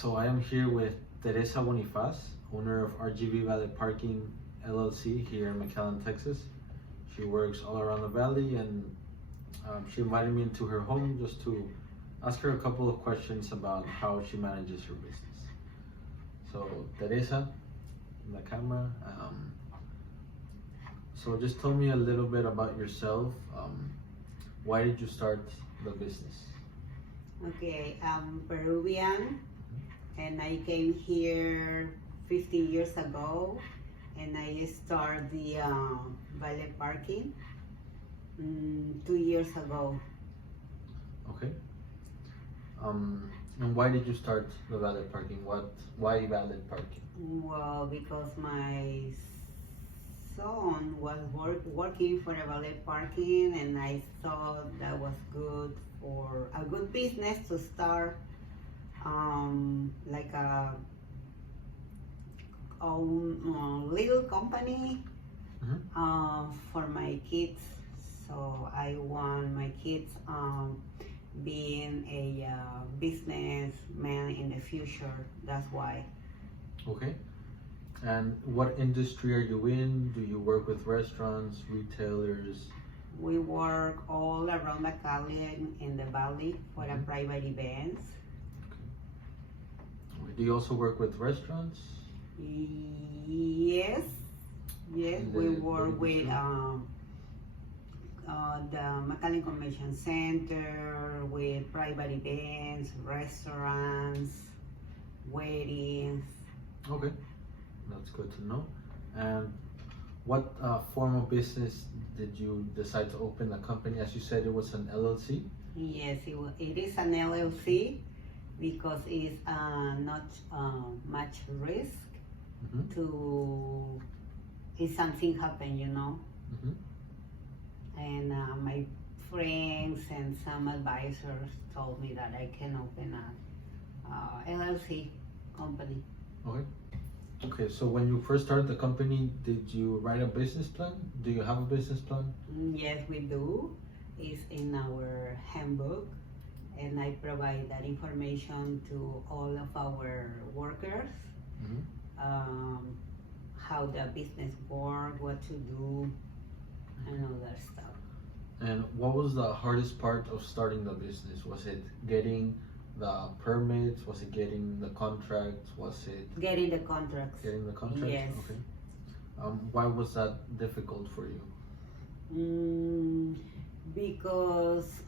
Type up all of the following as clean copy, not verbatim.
So I am here with Teresa Bonifaz, owner of RGV Valet Parking LLC here in McAllen, Texas. She works all around the valley, and she invited me into her home just to ask her a couple of questions about how she manages her business. So Teresa, in the camera, so just tell me a little bit about yourself. Why did you start the business? Okay, I'm Peruvian and I came here 15 years ago and I started the valet parking 2 years ago. Okay. And why did you start the valet parking? Why valet parking? Well, because my son was working for a valet parking and I thought that was good for a good business to start, like a own little company for my kids. So I want my kids being a businessman in the future. That's why. Okay. And what industry are you in? Do you work with restaurants, retailers? We work all around McAllen in the valley for a private events. Okay. Do you also work with restaurants? Yes, we work with the McAllen Convention Center, with private events, restaurants, weddings. Okay, that's good to know. And what form of business did you decide to open a company? As you said, it was an LLC? Yes, it is an LLC because it's not much risk to if something happen, you know. And my friends and some advisors told me that I can open a LLC company. Okay. Okay, so when you first started the company, did you write a business plan? Do you have a business plan? Yes, we do. It's in our handbook, and I provide that information to all of our workers. How the business works, what to do, and all that stuff. And what was the hardest part of starting the business? Was it getting the permits? Was it getting the contracts? Was it getting the contracts? Getting the contracts? Yes. Okay. Why was that difficult for you? Because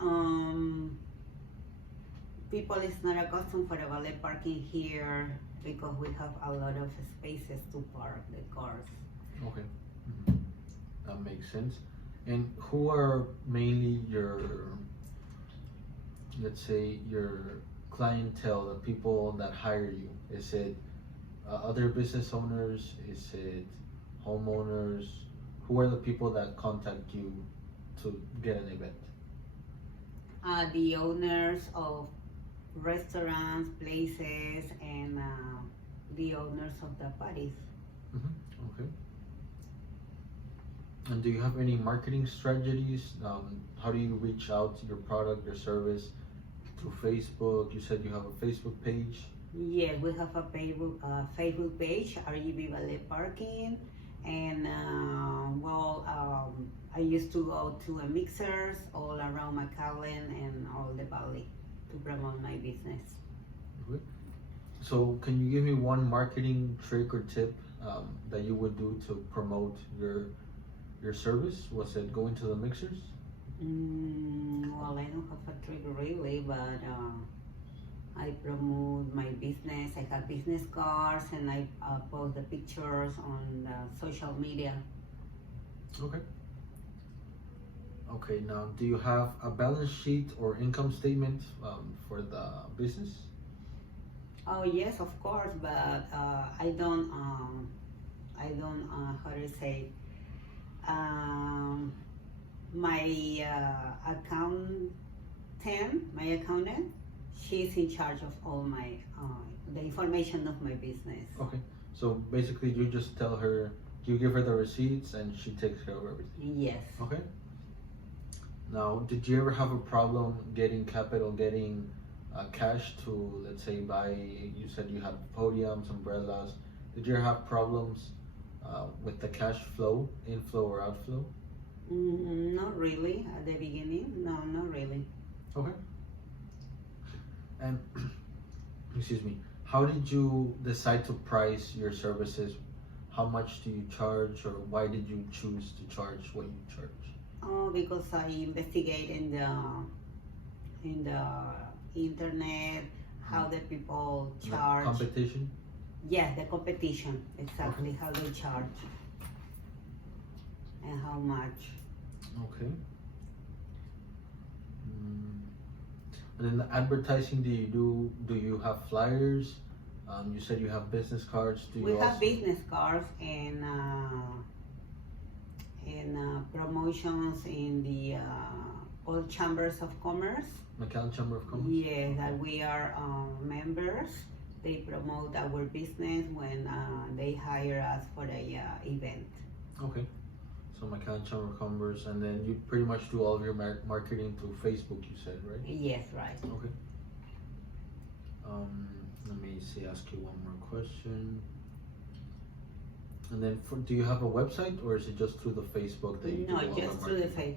people is not accustomed for a valet parking here because we have a lot of spaces to park the cars. Okay. That makes sense. And who are mainly your, let's say, your clientele, the people that hire you? Is it other business owners? Is it homeowners? Who are the people that contact you to get an event? The owners of restaurants, places, and the owners of the parties. Okay. And do you have any marketing strategies? How do you reach out to your product, your service? Through Facebook? You said you have a Facebook page? Yes, we have a Facebook page, RGV Valet Parking, and I used to go to mixers all around McAllen and all the valley to promote my business. Okay. So can you give me one marketing trick or tip that you would do to promote your service? Was it going to the mixers? Well, I don't have a trick really, but I promote my business. I have business cards and I post the pictures on the social media. Okay. Okay, now do you have a balance sheet or income statement for the business? Oh yes, of course, but I don't how to say, my accountant, she's in charge of all my the information of my business. Okay, so basically you just tell her, you give her the receipts and she takes care of everything. Yes. Okay. Now, did you ever have a problem getting capital, getting cash to, let's say, buy, you said you had podiums, umbrellas. Did you ever have problems with the cash flow, inflow or outflow? Not really at the beginning. No, not really. Okay. And excuse me, how did you decide to price your services? How much do you charge, or why did you choose to charge what you charge? Oh, because I investigate in the internet how the people The charge. competition? Yeah, the competition, exactly. Okay. How they charge and how much. Okay. And then the advertising, do you have flyers? You said you have business cards. Do you We have also- business cards and promotions in the all chambers of commerce. McAllen Chamber of Commerce? Yeah, that we are members. They promote our business when they hire us for a event. Okay. So McAllen Chamber of Commerce, and then you pretty much do all of your marketing through Facebook, you said, right? Yes, right. Okay. Let me see, ask you one more question. And then, do you have a website, or is it just through the Facebook that you do No, all just through the marketing?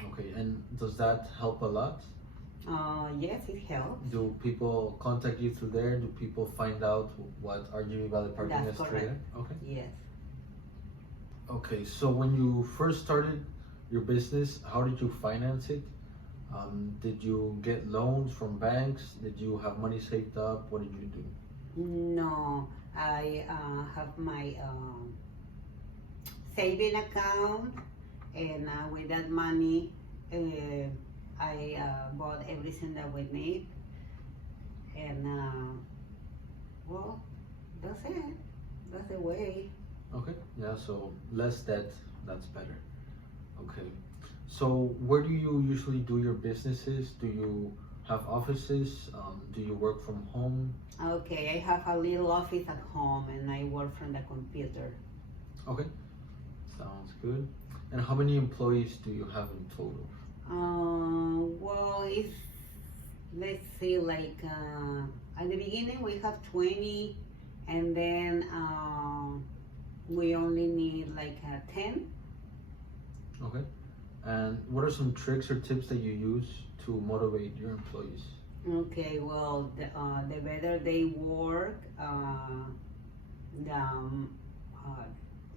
Facebook. Okay, and does that help a lot? Yes, it helps. Do people contact you through there? Do people find out what RGV Valet Parking is That's through correct. there? Okay. Yes. Okay, so when you first started your business, how did you finance it? Did you get loans from banks? Did you have money saved up? What did you do? No, I have my saving account, and with that money, I bought everything that we need, and well, that's it. That's the way. Okay, yeah, so less debt, that's better. Okay, so where do you usually do your businesses? Do you have offices? Do you work from home? Okay, I have a little office at home, and I work from the computer. Okay, sounds good. And how many employees do you have in total? Well, it's, let's see, like at the beginning we have 20, and then we only need like 10. Okay, and what are some tricks or tips that you use to motivate your employees? Okay, well, the better they work, the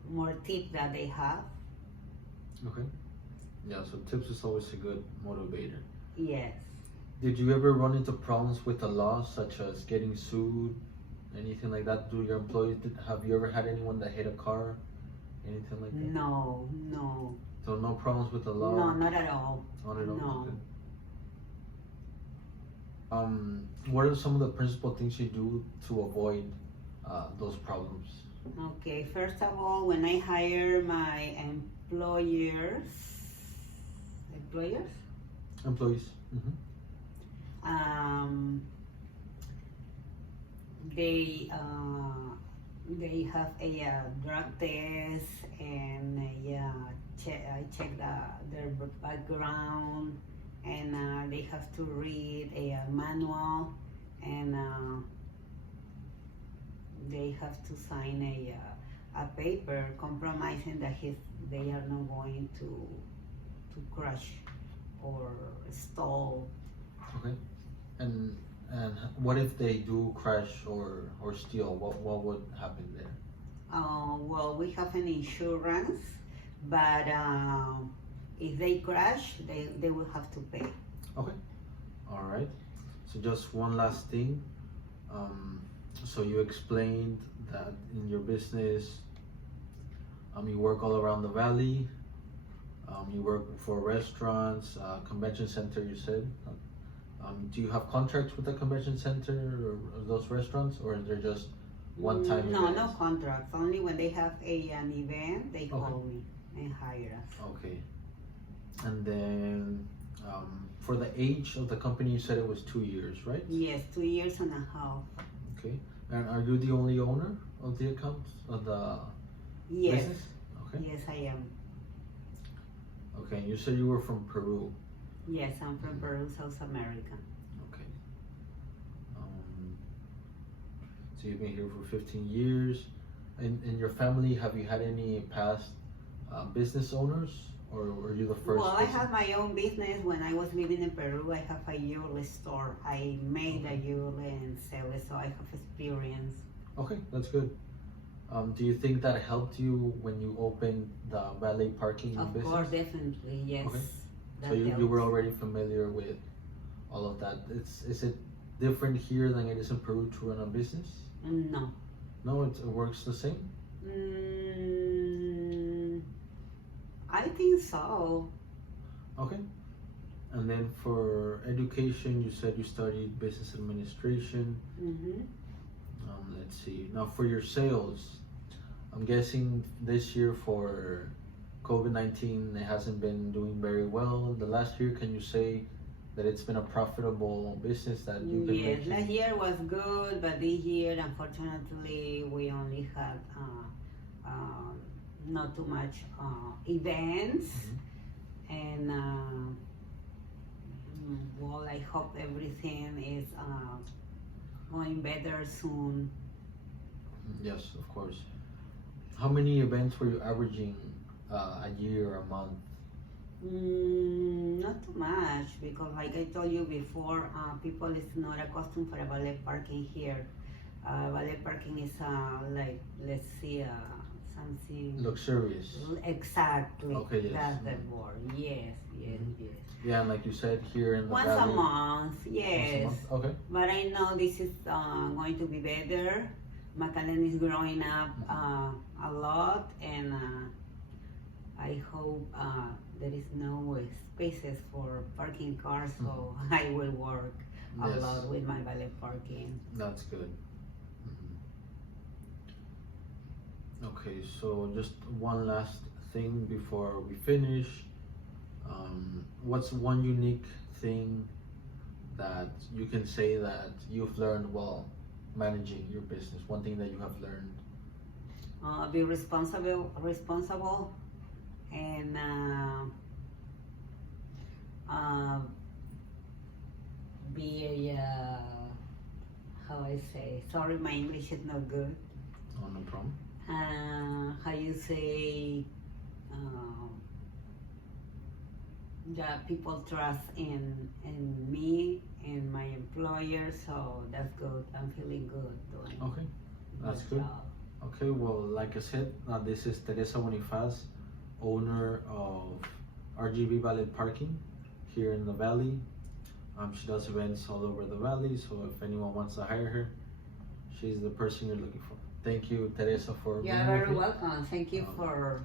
more tips that they have. Okay, yeah, so tips is always a good motivator. Yes. Did you ever run into problems with the law, such as getting sued, anything like that? Do your employees, have you ever had anyone that hit a car, anything like that? No, no. So no problems with the law? No, not at all. Not at all? No. Okay. What are some of the principal things you do to avoid those problems? Okay, first of all, when I hire my employees, Employees? Mm-hmm. They have a drug test, and I check their background, and they have to read a manual, and they have to sign a paper compromising that they are not going to crash or stall. Okay. And what if they do crash or steal? What would happen there? Well, we have an insurance, but if they crash, they will have to pay. Okay. All right. So just one last thing. So you explained that in your business, you work all around the valley. You work for restaurants, convention center, you said. Do you have contracts with the convention center or those restaurants, or is there just one-time No, events? no contracts. Only when they have an event, they call me and hire us. Okay. And then for the age of the company, you said it was 2 years, right? Yes, 2 years and a half. Okay. And are you the only owner of the accounts of the Yes, business? Okay. yes, I am. Okay. You said you were from Peru. Yes, I'm from Peru, South America. Okay. So you've been here for 15 years. In your family, have you had any past business owners, or were you the first? Well, I have my own business. When I was living in Peru, I have a jewelry store. I made a jewelry and sell it, so I have experience. Okay, that's good. Do you think that helped you when you opened the valet parking Of business? course, definitely, yes. Okay. That So you helps. were already familiar with all of that. Is it different here than it is in Peru to run a business? No. No, it works the same. I think so. Okay. And then for education, you said you studied business administration. Mm-hmm. Let's see. Now for your sales, I'm guessing this year for COVID-19, it hasn't been doing very well. The last year, can you say that it's been a profitable business that you've been Yes, making? last year was good, but this year, unfortunately, we only had not too much events. And well, I hope everything is going better soon. Yes, of course. How many events were you averaging a year or a month? Not too much, because like I told you before, people is not accustomed for a valet parking here. Valet parking is like, let's see, something Luxurious. Exactly. Okay, yes. That's the word. Yes, yes, yes. Yeah, and like you said, here in the Once valley. a month, Once a yes. month? Okay. But I know this is going to be better. McAllen is growing up a lot, and I hope there is no spaces for parking cars, so I will work a Yes. lot with my valet parking. That's good. Okay, so just one last thing before we finish. What's one unique thing that you can say that you've learned while managing your business? One thing that you have learned. Be responsible, and be how I say. Sorry, my English is not good. Oh, no problem. How you say? That people trust in me and my employer, so that's good. I'm feeling good doing. Okay, that's my good. job. Okay, well, like I said, this is Teresa Bonifaz, owner of RGV Valet Parking here in the valley. She does events all over the valley, so if anyone wants to hire her, she's the person you're looking for. Thank you, Teresa, for You're being very with me. welcome. Thank you for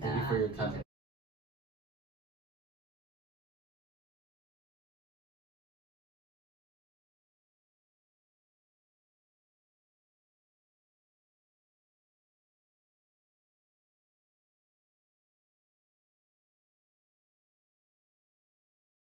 Thank you for your time.